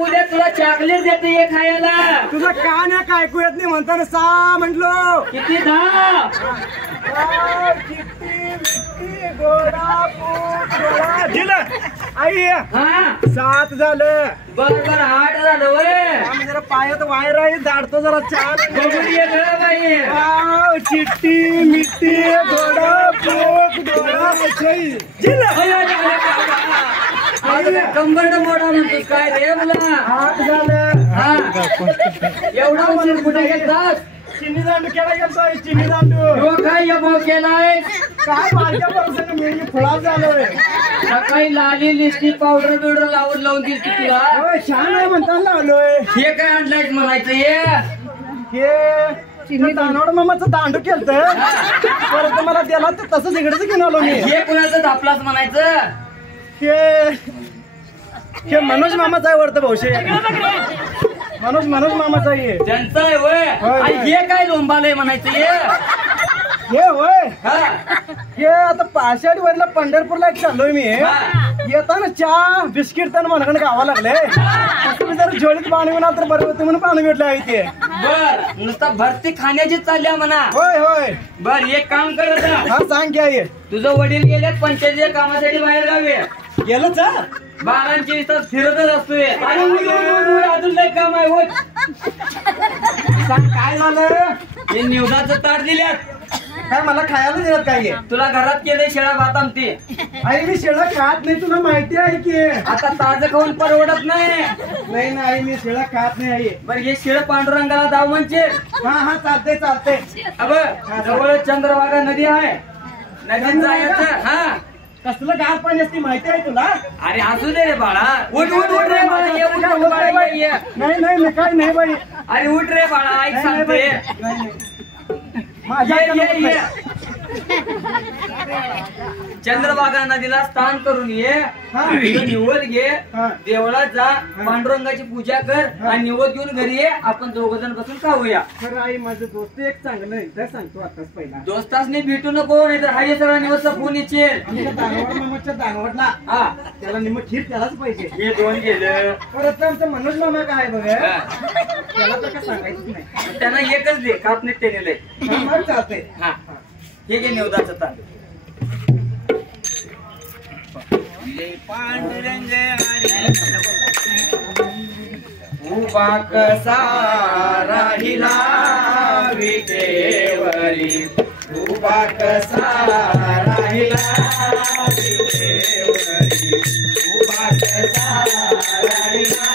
उद्या तुला चॉकलेट देते ये खायला. तुझं कान आहे काय ऐकू येत नाही म्हणताना सा म्हटलो. किती 10 आई हा 7 झालं. बर 8 झालं वय. जरा पायात वायर आहे जाडतो जरा. 4 बघून ये ग बाई. चिट्टी मिट्टी घोडा पोक घोडा कंबरड मोठा म्हणतोस काय रे मला. 8 झालं. हा एवढा उशीर कुठे घेतात. चिन्नी दांडू केला गेलतोय. चिन्नी दांडू काय भाव केलाय. काय माझ्या बरोबर मी फुलाव झालोय. सकाळी लाली लिस्टी पावडर बिवडर लावून दिली तुला. छान आहे म्हणताना लावलोय. हे काय आणलंय म्हणायचं हे चिन्नी दानवड मामाचं दांडू केलत. परत मला द्याला तर तसंच इकडेच घेऊन आलो मी. हे कुणाचं धापलाच म्हणायचं. हे मनोज मामाचा आहे वाटतं भाऊशे. मनोज मामाचा आहे. त्यांचं आहे वय. आणि हे काय लोंबालय म्हणायचं हे होय. हे आता पाषाढी वरला पंढरपूरला एक चाललोय मी. येताना चहा बिस्किट तर मनकडे गावा लागले. जर जोडीत पाणी म्हणा तर बरं होतं म्हणून पाणी भेटलं आहे ते. बर नुसता भरती खाण्याची चालल्या म्हणा. होय होय. बर एक काम करत. हा सांग की आहे. तुझं वडील गेलेत पंचायतीच्या कामासाठी बाहेर गावी. गेलंच 12-24 तास फिरतच असतोय. अजून काही काम आहे होत. सांग काय झालं. हे निवदाचं ताट दिल्यात. काय मला खायला दिलं काय. तुला घरात केले शेळा भात आमटी. आई मी शेळा खात नाही तुला माहिती आहे की. आता ताजं खाऊन परवडत नाही. नाही मी शेळा खात नाही आई. बरं हे शेळ पांडुरंगाला दाव म्हणजे. हा चालते. अब जवळ चंद्रभागा नदी आहे. नदीत जायचं. हा कसलं गार पाणी असते माहिती आहे तुला. अरे असू दे रे बाळा. उठ रे बाळा. नाही मी काय नाही बाई. अरे उठ रे बाळा. ऐक सांगते. चंद्रभागा नदीला स्नान करून ये. निवड घे. देवळात जा. पांडुरंगाची पूजा कर आणि निवड घेऊन घरी ये. आपण 2 जण बसून खाऊया. खरं आई माझं दोस्त एक चांगलं आहे. तर सांगतो आताच पहिला. दोस्तासनी भेटू नको नाही तर हाय सगळा निवडचा फोन येचेल. दानवड मामाच्या दानवडला. हा त्याला निम खीर त्यालाच पाहिजे. हे 2 गेलं. परत आमचं मनोज मामा काय बघा. त्याला तर काय सांगायचं नाही. त्यांना एकच दे. काप नाही ते नेलंय. चालतंय. हा हे घे निवदाचं ताट. पांडुरंग उभा कसा राहिला विटेवरी. उभा कसा राहिला विटेवरी. उभा कसा राहिला.